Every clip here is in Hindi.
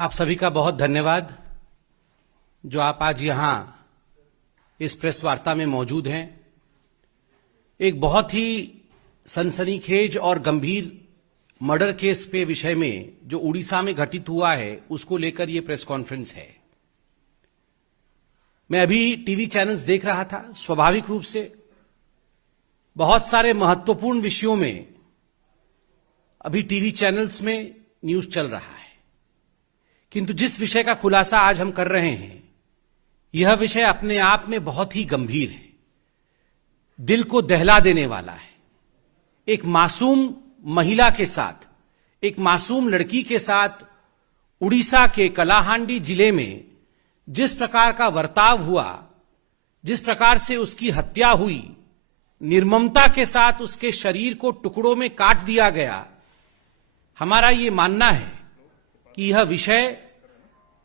आप सभी का बहुत धन्यवाद जो आप आज यहां इस प्रेस वार्ता में मौजूद हैं। एक बहुत ही सनसनीखेज और गंभीर मर्डर केस पे विषय में जो उड़ीसा में घटित हुआ है उसको लेकर यह प्रेस कॉन्फ्रेंस है। मैं अभी टीवी चैनल्स देख रहा था। स्वाभाविक रूप से बहुत सारे महत्वपूर्ण विषयों में अभी टीवी चैनल्स में न्यूज चल रहा है, किंतु जिस विषय का खुलासा आज हम कर रहे हैं यह विषय अपने आप में बहुत ही गंभीर है, दिल को दहला देने वाला है। एक मासूम महिला के साथ, एक मासूम लड़की के साथ उड़ीसा के कलाहांडी जिले में जिस प्रकार का बर्ताव हुआ, जिस प्रकार से उसकी हत्या हुई, निर्ममता के साथ उसके शरीर को टुकड़ों में काट दिया गया, हमारा यह मानना है कि यह विषय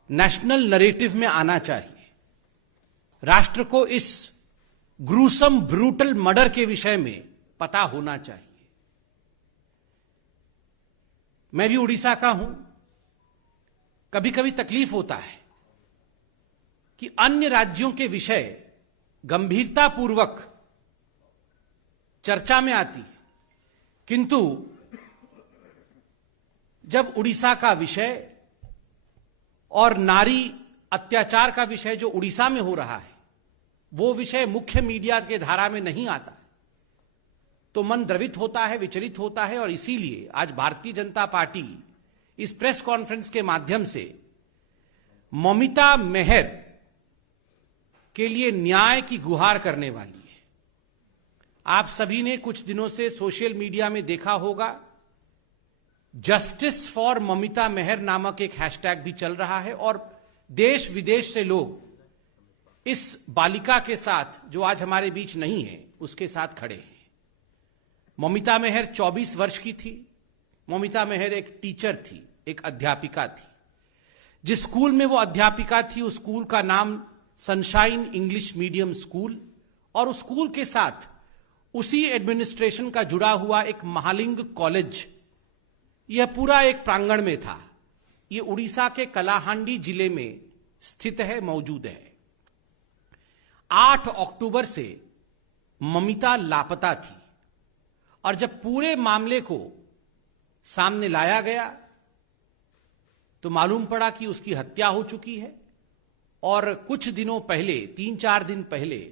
नेशनल नरेटिव में आना चाहिए। राष्ट्र को इस ग्रूसम ब्रूटल मर्डर के विषय में पता होना चाहिए। मैं भी उड़ीसा का हूं। कभी कभी तकलीफ होता है कि अन्य राज्यों के विषय गंभीरतापूर्वक चर्चा में आती है, किंतु जब उड़ीसा का विषय और नारी अत्याचार का विषय जो उड़ीसा में हो रहा है वो विषय मुख्य मीडिया के धारा में नहीं आता तो मन द्रवित होता है, विचलित होता है। और इसीलिए आज भारतीय जनता पार्टी इस प्रेस कॉन्फ्रेंस के माध्यम से ममिता मेहर के लिए न्याय की गुहार करने वाली है। आप सभी ने कुछ दिनों से सोशल मीडिया में देखा होगा, जस्टिस फॉर ममिता मेहर नामक एक हैशटैग भी चल रहा है और देश विदेश से लोग इस बालिका के साथ, जो आज हमारे बीच नहीं है, उसके साथ खड़े हैं। ममिता मेहर 24 वर्ष की थी। ममिता मेहर एक टीचर थी, एक अध्यापिका थी। जिस स्कूल में वो अध्यापिका थी उस स्कूल का नाम सनशाइन इंग्लिश मीडियम स्कूल, और उस स्कूल के साथ उसी एडमिनिस्ट्रेशन का जुड़ा हुआ एक महालिंग कॉलेज, यह पूरा एक प्रांगण में था। यह उड़ीसा के कलाहांडी जिले में स्थित है, मौजूद है। 8 अक्टूबर से ममिता लापता थी और जब पूरे मामले को सामने लाया गया तो मालूम पड़ा कि उसकी हत्या हो चुकी है और कुछ दिनों पहले, 3-4 दिन पहले,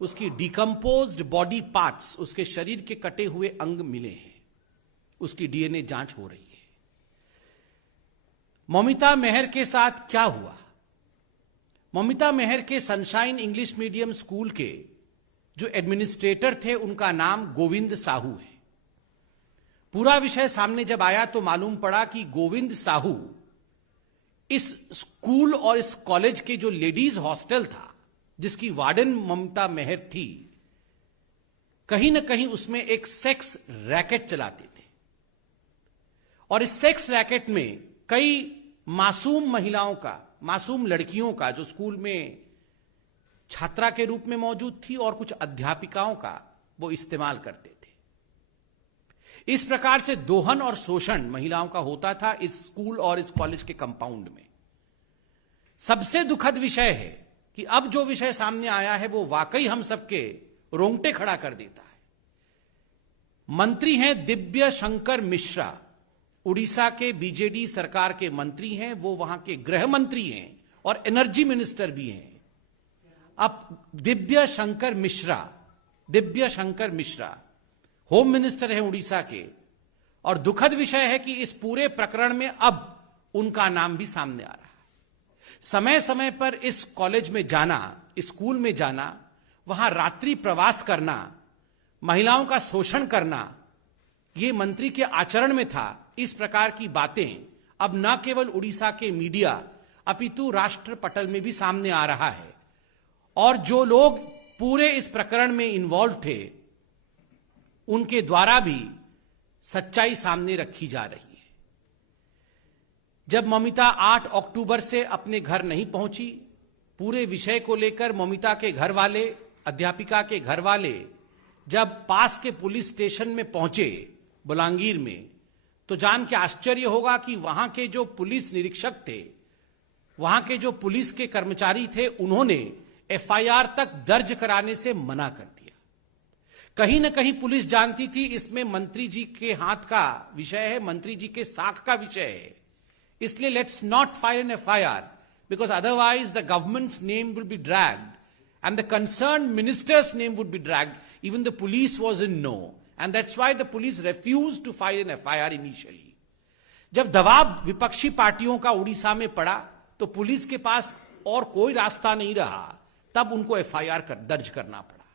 उसकी डिकम्पोज्ड बॉडी पार्ट्स, उसके शरीर के कटे हुए अंग मिले हैं। उसकी डीएनए जांच हो रही है। ममिता मेहर के साथ क्या हुआ? ममिता मेहर के सनशाइन इंग्लिश मीडियम स्कूल के जो एडमिनिस्ट्रेटर थे उनका नाम गोविंद साहू है। पूरा विषय सामने जब आया तो मालूम पड़ा कि गोविंद साहू इस स्कूल और इस कॉलेज के जो लेडीज हॉस्टल था, जिसकी वार्डन ममिता मेहर थी, कहीं ना कहीं उसमें एक सेक्स रैकेट चलाते थे और इस सेक्स रैकेट में कई मासूम महिलाओं का, मासूम लड़कियों का, जो स्कूल में छात्रा के रूप में मौजूद थी, और कुछ अध्यापिकाओं का वो इस्तेमाल करते थे। इस प्रकार से दोहन और शोषण महिलाओं का होता था इस स्कूल और इस कॉलेज के कंपाउंड में। सबसे दुखद विषय है कि अब जो विषय सामने आया है वो वाकई हम सबके रोंगटे खड़ा कर देता है। मंत्री हैं दिव्य शंकर मिश्रा, उड़ीसा के बीजेडी सरकार के मंत्री हैं, वो वहां के गृह मंत्री हैं और एनर्जी मिनिस्टर भी हैं। अब दिव्य शंकर मिश्रा होम मिनिस्टर हैं उड़ीसा के, और दुखद विषय है कि इस पूरे प्रकरण में अब उनका नाम भी सामने आ रहा है। समय समय पर इस कॉलेज में जाना, इस स्कूल में जाना, वहां रात्रि प्रवास करना, महिलाओं का शोषण करना, यह मंत्री के आचरण में था। इस प्रकार की बातें अब न केवल उड़ीसा के मीडिया अपितु राष्ट्र पटल में भी सामने आ रहा है, और जो लोग पूरे इस प्रकरण में इन्वॉल्व थे उनके द्वारा भी सच्चाई सामने रखी जा रही है। जब ममिता 8 अक्टूबर से अपने घर नहीं पहुंची, पूरे विषय को लेकर ममिता के घर वाले, अध्यापिका के घर वाले जब पास के पुलिस स्टेशन में पहुंचे बलांगीर में, तो जान के आश्चर्य होगा कि वहां के जो पुलिस निरीक्षक थे, वहां के जो पुलिस के कर्मचारी थे, उन्होंने एफआईआर तक दर्ज कराने से मना कर दिया। कहीं ना कहीं पुलिस जानती थी इसमें मंत्री जी के हाथ का विषय है, मंत्री जी के साख का विषय है, इसलिए let's not file an FIR because otherwise the governments name will be dragged and the concerned minister's name would be dragged. Even the police was in no, and that's why the police refused to file an FIR initially. जब दबाव विपक्षी पार्टियों का उड़ीसा में पड़ा तो पुलिस के पास और कोई रास्ता नहीं रहा, तब उनको एफआईआर दर्ज करना पड़ा।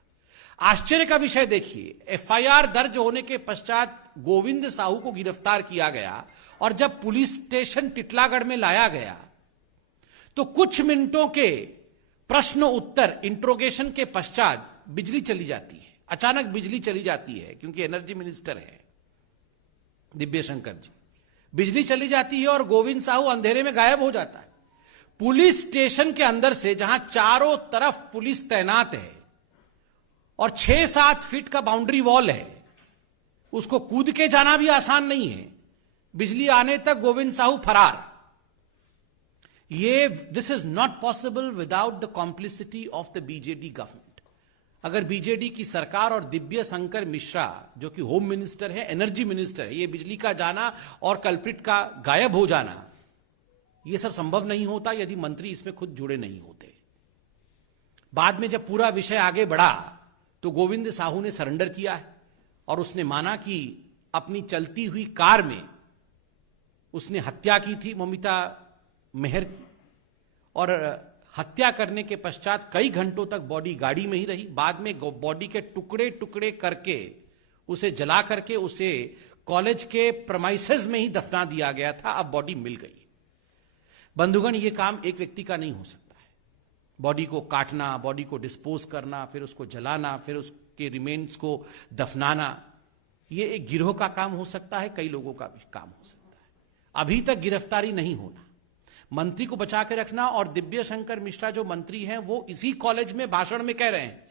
आश्चर्य का विषय देखिए, एफआईआर दर्ज होने के पश्चात गोविंद साहू को गिरफ्तार किया गया और जब पुलिस स्टेशन टिटलागढ़ में लाया गया तो कुछ मिनटों के प्रश्न उत्तर इंट्रोगेशन के पश्चात बिजली चली जाती है। अचानक बिजली चली जाती है क्योंकि एनर्जी मिनिस्टर है दिव्य शंकर जी। बिजली चली जाती है और गोविंद साहू अंधेरे में गायब हो जाता है। पुलिस स्टेशन के अंदर से, जहां चारों तरफ पुलिस तैनात है और 6-7 फीट का बाउंड्री वॉल है, उसको कूद के जाना भी आसान नहीं है। बिजली आने तक गोविंद साहू फरार। This is not possible without the complicity of the BJD government. अगर बीजेडी की सरकार और दिव्य शंकर मिश्रा जो कि होम मिनिस्टर है, एनर्जी मिनिस्टर है, ये बिजली का जाना और कल्प्रिट का गायब हो जाना, ये सब संभव नहीं होता यदि मंत्री इसमें खुद जुड़े नहीं होते। बाद में जब पूरा विषय आगे बढ़ा तो गोविंद साहू ने सरेंडर किया है और उसने माना कि अपनी चलती हुई कार में उसने हत्या की थी ममिता मेहर की, और हत्या करने के पश्चात कई घंटों तक बॉडी गाड़ी में ही रही। बाद में बॉडी के टुकड़े टुकड़े करके उसे जला करके उसे कॉलेज के प्रमाइसेस में ही दफना दिया गया था। अब बॉडी मिल गई। बंधुगण, यह काम एक व्यक्ति का नहीं हो सकता है। बॉडी को काटना, बॉडी को डिस्पोज करना, फिर उसको जलाना, फिर उसके रिमेन्स को दफनाना, यह एक गिरोह का काम हो सकता है, कई लोगों का भी काम हो सकता है। अभी तक गिरफ्तारी नहीं होना, मंत्री को बचा के रखना। और दिव्य शंकर मिश्रा जो मंत्री हैं वो इसी कॉलेज में भाषण में कह रहे हैं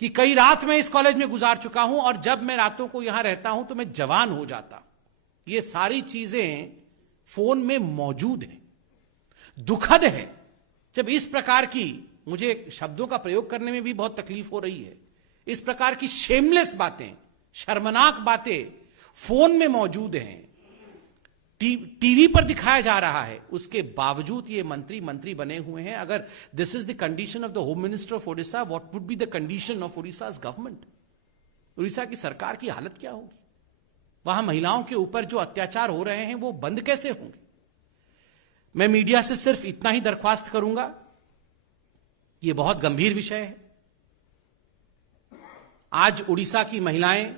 कि कई रात मैं इस कॉलेज में गुजार चुका हूं और जब मैं रातों को यहां रहता हूं तो मैं जवान हो जाता हूं। ये सारी चीजें फोन में मौजूद हैं। दुखद है जब इस प्रकार की, मुझे शब्दों का प्रयोग करने में भी बहुत तकलीफ हो रही है, इस प्रकार की शेमलेस बातें, शर्मनाक बातें फोन में मौजूद हैं, टीवी पर दिखाया जा रहा है, उसके बावजूद ये मंत्री बने हुए हैं। अगर this is the condition of the home minister of Odisha, what would be the condition of Odisha's government? Orissa की सरकार की हालत क्या होगी? वहां महिलाओं के ऊपर जो अत्याचार हो रहे हैं वो बंद कैसे होंगे? मैं मीडिया से सिर्फ इतना ही दरख्वास्त करूंगा, यह बहुत गंभीर विषय है। आज उड़ीसा की महिलाएं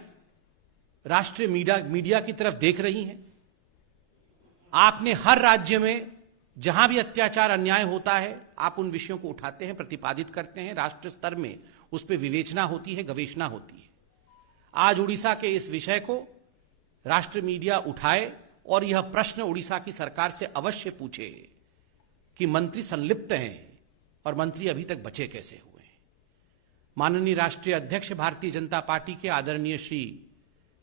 राष्ट्रीय मीडिया की तरफ देख रही हैं। आपने हर राज्य में जहां भी अत्याचार अन्याय होता है, आप उन विषयों को उठाते हैं, प्रतिपादित करते हैं, राष्ट्र स्तर में उस पर विवेचना होती है, गवेषणा होती है। आज उड़ीसा के इस विषय को राष्ट्र मीडिया उठाए और यह प्रश्न उड़ीसा की सरकार से अवश्य पूछे कि मंत्री संलिप्त हैं और मंत्री अभी तक बचे कैसे हुए हैं। माननीय राष्ट्रीय अध्यक्ष भारतीय जनता पार्टी के आदरणीय श्री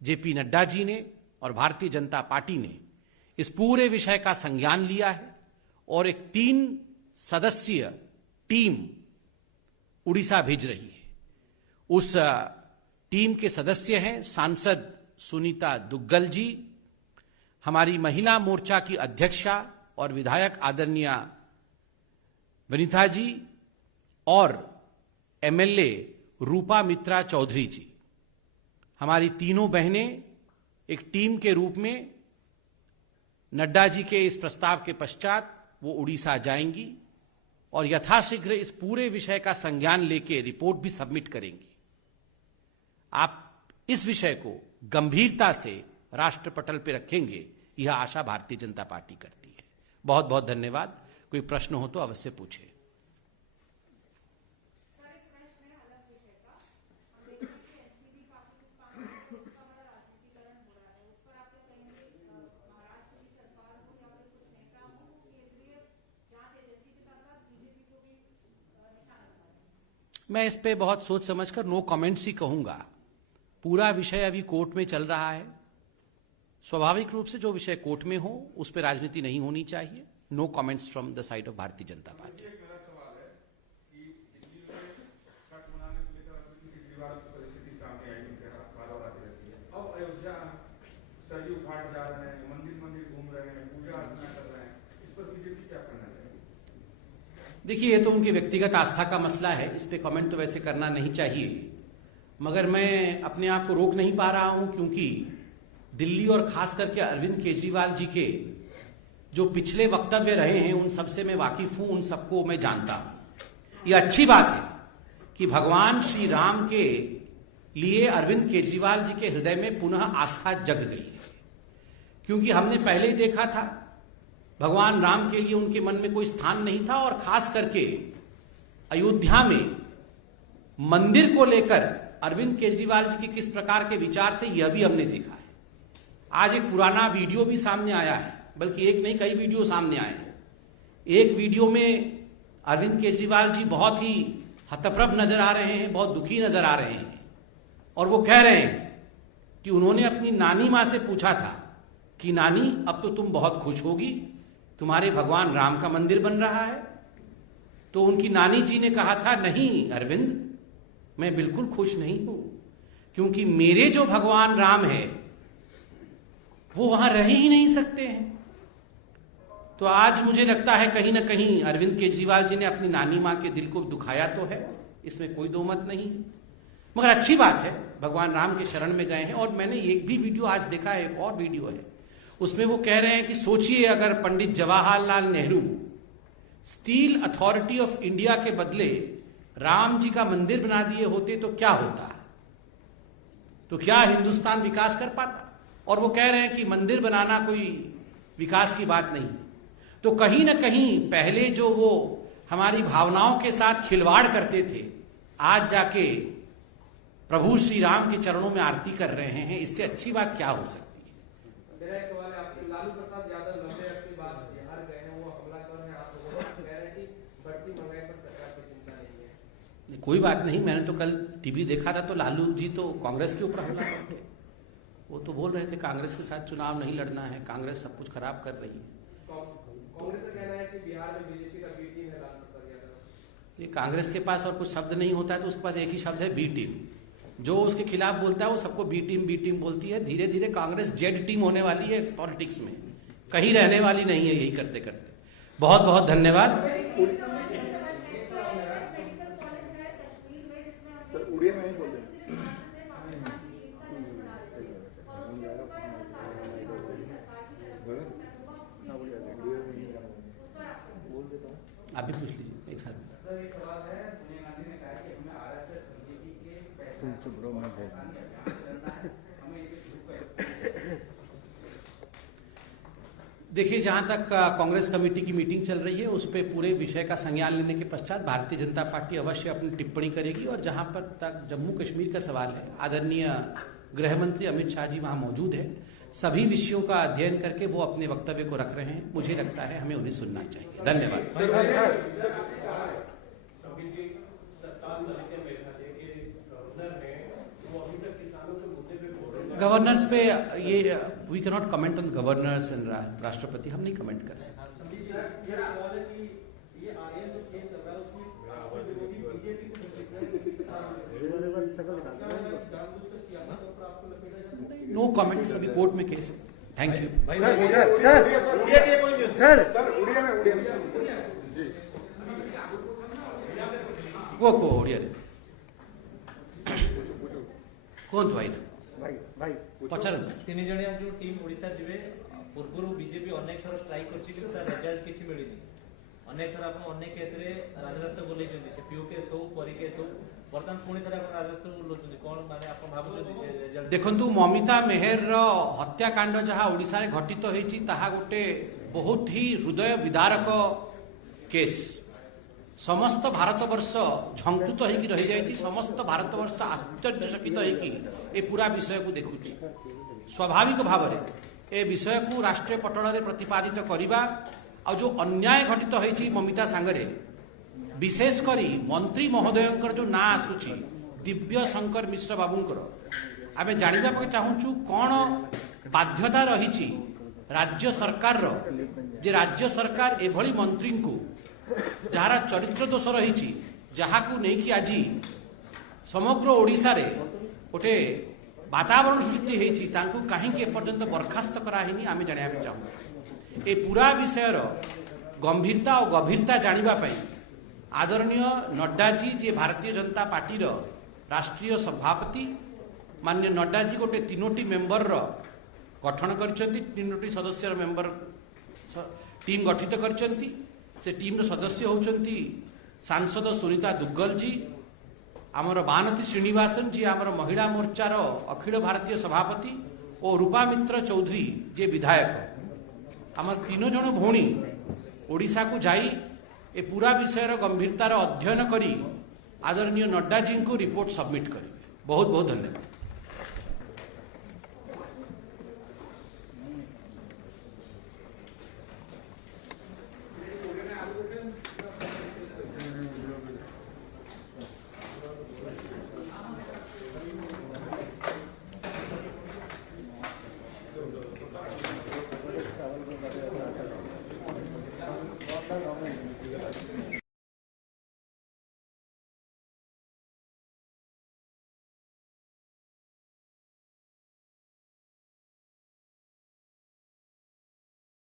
जेपी नड्डा जी ने और भारतीय जनता पार्टी ने इस पूरे विषय का संज्ञान लिया है और एक 3 सदस्यीय टीम उड़ीसा भेज रही है। उस टीम के सदस्य हैं सांसद सुनीता दुग्गल जी, हमारी महिला मोर्चा की अध्यक्षा और विधायक आदरणीय वनिता जी और एमएलए रूपा मित्रा चौधरी जी। हमारी तीनों बहनें एक टीम के रूप में नड्डा जी के इस प्रस्ताव के पश्चात वो उड़ीसा जाएंगी और यथाशीघ्र इस पूरे विषय का संज्ञान लेके रिपोर्ट भी सबमिट करेंगी। आप इस विषय को गंभीरता से राष्ट्र पटल पर रखेंगे, यह आशा भारतीय जनता पार्टी करती है। बहुत बहुत धन्यवाद। कोई प्रश्न हो तो अवश्य पूछे। मैं इस पे बहुत सोच समझकर नो कमेंट्स ही कहूंगा। पूरा विषय अभी कोर्ट में चल रहा है स्वाभाविक रूप से जो विषय कोर्ट में हो उस पर राजनीति नहीं होनी चाहिए। No comments from the side of Bharatiya Janata party. मेरा सवाल है कि दिल्ली में छठ मनाने को लेकर अभी केजरीवाल की परिस्थिति सामने आई है, बार-बार आती रहती है। अब अयोध्या सरयू घाट जा रहे हैं, मंदिर घूम रहे हैं, पूजा अर्चना कर रहे हैं, इस पर बीजेपी क्या करना चाहिए? देखिए, ये तो उनकी व्यक्तिगत आस्था का मसला है, इस पे कमेंट तो वैसे करना नहीं चाहिए, मगर मैं अपने आप को रोक नहीं पा रहा हूं क्योंकि दिल्ली और खास करके अरविंद केजरीवाल जी के जो पिछले वक्तव्य रहे हैं उन सबसे मैं वाकिफ हूं, उन सबको मैं जानता हूं। यह अच्छी बात है कि भगवान श्री राम के लिए अरविंद केजरीवाल जी के हृदय में पुनः आस्था जग गई है, क्योंकि हमने पहले ही देखा था भगवान राम के लिए उनके मन में कोई स्थान नहीं था, और खास करके अयोध्या में मंदिर को लेकर अरविंद केजरीवाल जी के किस प्रकार के विचार थे यह भी हमने देखा है। आज एक पुराना वीडियो भी सामने आया है, बल्कि एक नहीं कई वीडियो सामने आए हैं। एक वीडियो में अरविंद केजरीवाल जी बहुत ही हतप्रभ नजर आ रहे हैं, बहुत दुखी नजर आ रहे हैं, और वो कह रहे हैं कि उन्होंने अपनी नानी मां से पूछा था कि नानी अब तो तुम बहुत खुश होगी, तुम्हारे भगवान राम का मंदिर बन रहा है। तो उनकी नानी जी ने कहा था, नहीं अरविंद, मैं बिल्कुल खुश नहीं हूं, क्योंकि मेरे जो भगवान राम है वो वहां रह ही नहीं सकते हैं। तो आज मुझे लगता है कहीं ना कहीं अरविंद केजरीवाल जी ने अपनी नानी मां के दिल को दुखाया तो है, इसमें कोई दो मत नहीं, मगर अच्छी बात है भगवान राम के शरण में गए हैं। और मैंने एक भी वीडियो आज देखा है, एक और वीडियो है, उसमें वो कह रहे हैं कि सोचिए अगर Pandit Jawaharlal Nehru steel authority of India के बदले राम जी का मंदिर बना दिए होते तो क्या होता, तो क्या हिंदुस्तान विकास कर पाता। और वो कह रहे हैं कि मंदिर बनाना कोई विकास की बात नहीं। तो कहीं ना कहीं पहले जो वो हमारी भावनाओं के साथ खिलवाड़ करते थे, आज जाके प्रभु श्री राम के चरणों में आरती कर रहे हैं, इससे अच्छी बात क्या हो सकती है। मेरा एक सवाल है आपसे, लालू प्रसाद यादव 90 वर्ष के बाद बिहार गए हैं, वो हमलावर हैं, आप वो कह रहे हैं कि बढ़ती महंगाई पर सरकार की चिंता नहीं है। कोई बात नहीं, मैंने तो कल टीवी देखा था तो लालू जी तो कांग्रेस के ऊपर हमला करते थे। वो तो बोल रहे थे कांग्रेस के साथ चुनाव नहीं लड़ना है, कांग्रेस सब कुछ खराब कर रही है। कांग्रेस का कहना है कि बिहार में बीजेपी का बी टीम है लालू प्रसाद यादव। ये कांग्रेस के पास और कुछ शब्द नहीं होता है तो उसके पास एक ही शब्द है, बी टीम। जो उसके खिलाफ बोलता है वो सबको बी टीम बोलती है। धीरे धीरे कांग्रेस जेड टीम होने वाली है पॉलिटिक्स में, कहीं रहने वाली नहीं है यही करते करते। बहुत बहुत धन्यवाद। आप भी पूछ लीजिए एक साथ। एक सवाल है, सोनिया गांधी ने कहा कि हमें आरएसएस बीजेपी के देखिए, जहां तक कांग्रेस कमेटी की मीटिंग चल रही है उस पर पूरे विषय का संज्ञान लेने के पश्चात भारतीय जनता पार्टी अवश्य अपनी टिप्पणी करेगी। और जहां पर तक जम्मू कश्मीर का सवाल है, आदरणीय गृह मंत्री अमित शाह जी वहां मौजूद है, सभी विषयों का अध्ययन करके वो अपने वक्तव्य को रख रहे हैं। मुझे लगता है हमें उन्हें सुनना चाहिए। धन्यवाद। गवर्नर्स पे ये we can not comment on governors and राष्ट्रपति, हम नहीं कमेंट कर सकते। नो कमेंट्स, अभी कोर्ट में केस है। Thank you. वो को ओडिया कौन भाई भाई पचारନ୍ତୁ। तीन जणिया जो टीम ओडिशा जिवे पूर्व बीजेपी अनेक थर स्ट्राइक करछि कि सर रिजल्ट किछि मिलिनी, अनेक थर आपण अनेक केस रे राजरास्ता बोलै जंदी से पीओ केस हो परी केस हो, वर्तमान पुणी थर आपण राजरास्ता बोलछन कोन माने आपण भाबुछन रिजल्ट। देखंतु ममिता मेहर रो हत्याकांड जहां ओडिशा रे घटित होईची ताहा गोटे बहुत ही हृदय विदारक केस। समस्त भारतवर्ष झंकृत होगी रही जाइए, समस्त भारतवर्ष आश्चर्यचकित होगी ए पूरा विषय को देखुची। स्वाभाविक भाव में ए विषय को राष्ट्रीय पटल में प्रतिपादित करवा आ जो अन्याय घटित होती ममिता सांगरे, विशेषकर मंत्री महोदय जो ना आसूची दिव्य शंकर मिश्र बाबूंकर, आमे जानिबा चाहूँ कौन बाध्यता रही राज्य सरकार जे राज्य सरकार एभली मंत्री को जार चरित्र दोष रही जहाँ नहीं आज समग्र ओडिशा रे गोटे वातावरण सृष्टि होती कहीं एपर्यंत बर्खास्त कराही आम जाना चाहूँ ए पूरा विषयर गंभीरता और गभीरता जानापी आदरणीय नड्डा जी जे भारतीय जनता पार्टी राष्ट्रीय सभापति माननीय नड्डा जी गोटे 3टी मेंबर गठन कर 3टी सदस्य मेंबर टीम गठित कर टीम सदस्य होती सांसद सुनीता दुग्गल जी आमर बानती श्रीनिवासन जी आमर महिला मोर्चार अखिल भारतीय सभापति और रूपा मित्र चौधरी जे विधायक आम 3 जन भौणी ओडिशा को जाई ए पूरा विषयर गंभीरतार अध्ययन करी आदरणीय नड्डा जी को रिपोर्ट सबमिट करेंगे। बहुत बहुत धन्यवाद।